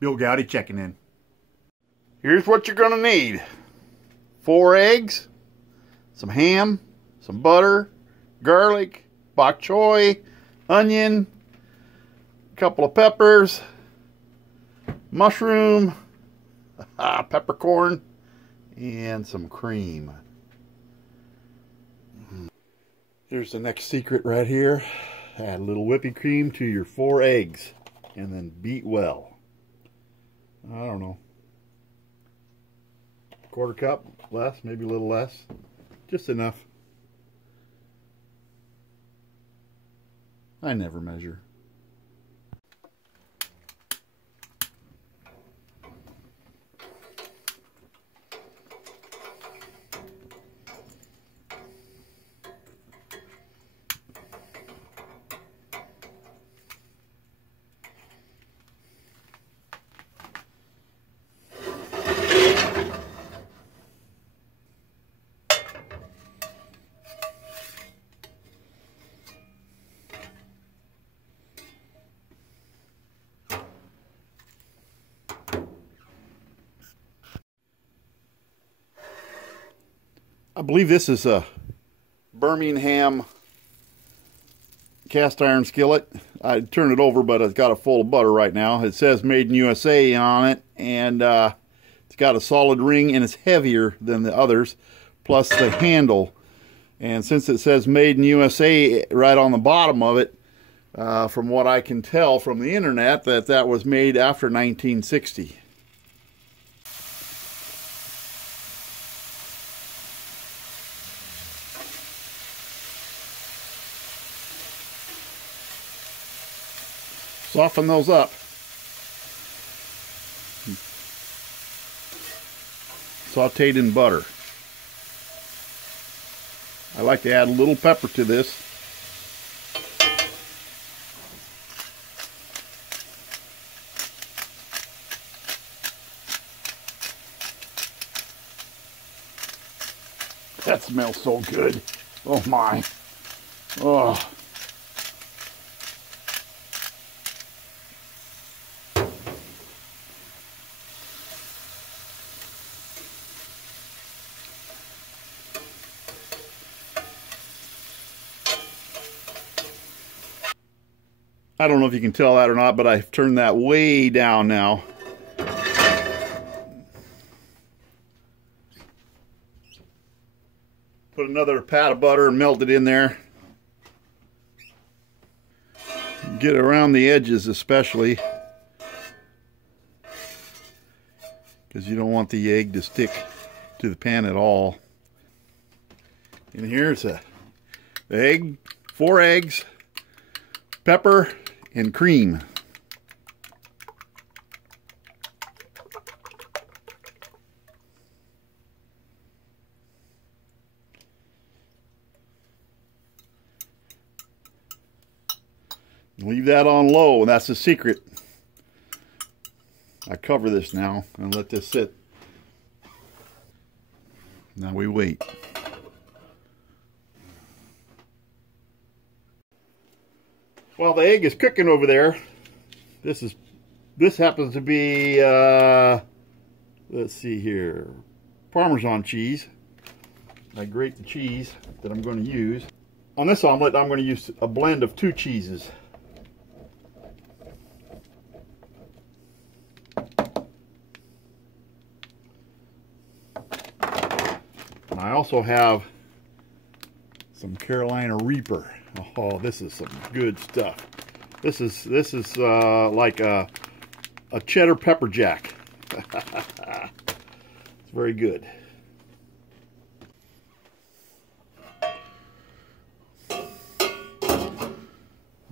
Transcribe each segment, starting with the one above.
Bill Goudy checking in. Here's what you're gonna need. 4 eggs, some ham, some butter, garlic, bok choy, onion, a couple of peppers, mushroom, peppercorn, and some cream. Here's the next secret right here. Add a little whipping cream to your 4 eggs and then beat well. I don't know. 1/4 cup, less, maybe a little less. Just enough. I never measure. I believe this is a Birmingham cast iron skillet. I turned it over, but it's got a full of butter right now. It says Made in USA on it, and it's got a solid ring, and it's heavier than the others, plus the handle. And since it says Made in USA right on the bottom of it, from what I can tell from the internet, that was made after 1960. Soften those up. Sauteed in butter. I like to add a little pepper to this. That smells so good. Oh my. Oh. I don't know if you can tell that or not, but I've turned that way down now. Put another pat of butter and melt it in there. Get around the edges especially, because you don't want the egg to stick to the pan at all. And here's the egg, 4 eggs, pepper, and cream. Leave that on low, and that's the secret. I cover this now and let this sit. Now we wait. While the egg is cooking over there, this happens to be let's see here, Parmesan cheese. I grate the cheese that I'm going to use. On this omelet, I'm going to use a blend of 2 cheeses. And I also have some Carolina Reaper. Oh, this is some good stuff. This is like a cheddar pepper jack. It's very good.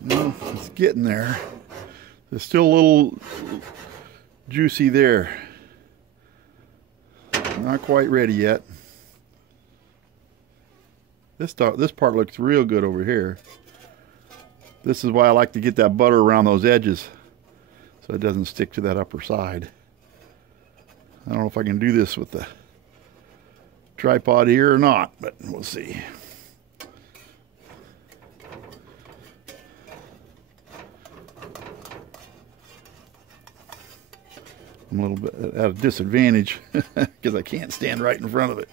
Well, it's getting there. There's still a little juicy there. Not quite ready yet. This part looks real good over here. This is why I like to get that butter around those edges so it doesn't stick to that upper side. I don't know if I can do this with the tripod here or not, but we'll see. I'm a little bit at a disadvantage because I can't stand right in front of it.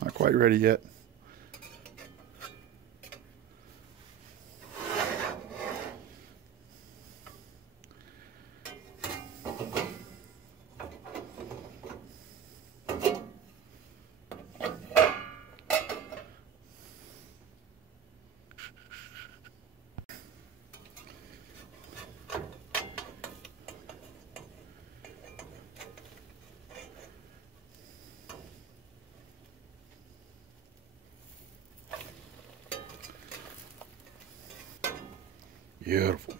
Not quite ready yet. Beautiful.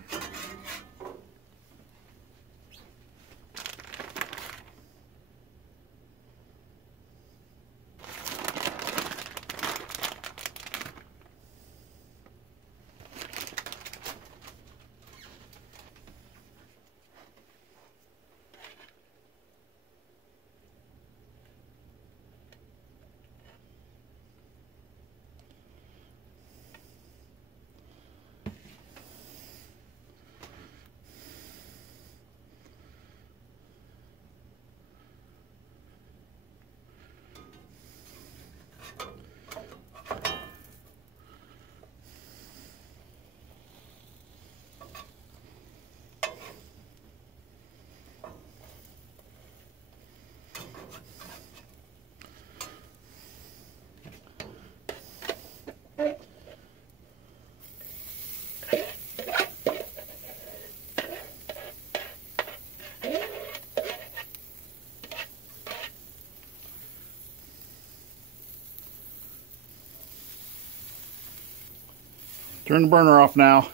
Turn the burner off now.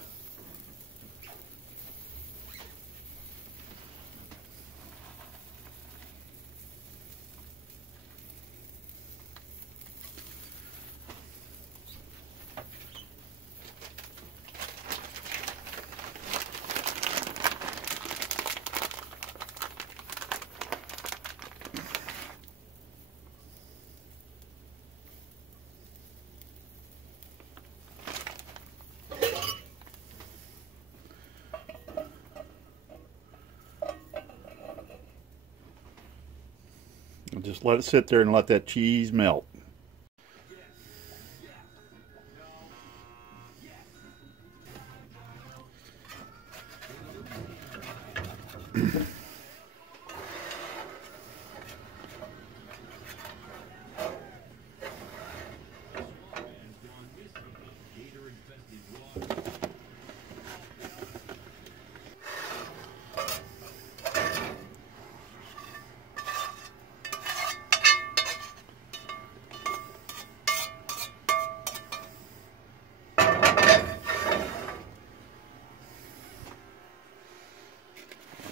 Just let it sit there and let that cheese melt.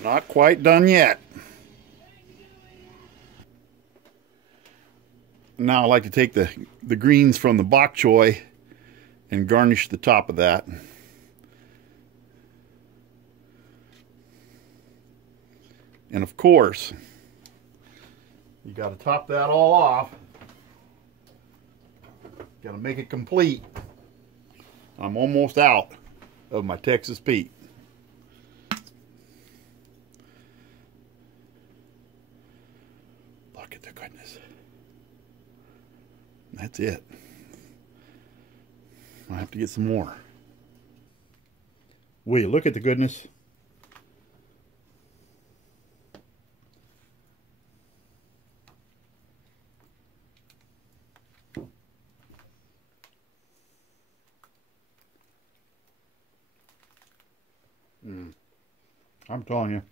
Not quite done yet. Now I like to take the greens from the bok choy and garnish the top of that. And of course, you got to top that all off. Got to make it complete. I'm almost out of my Texas Pete. Look at the goodness. That's it. I have to get some more. Wait, look at the goodness. I'm telling you,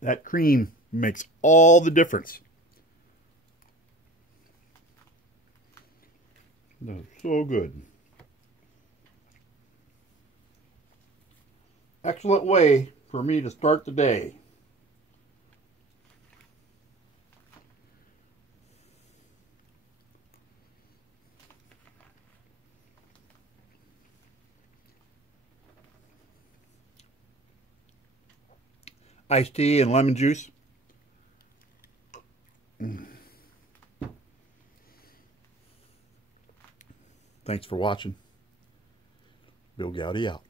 that cream makes all the difference. That's so good. Excellent way for me to start the day. Iced tea and lemon juice. Thanks for watching. Bill Goudy out.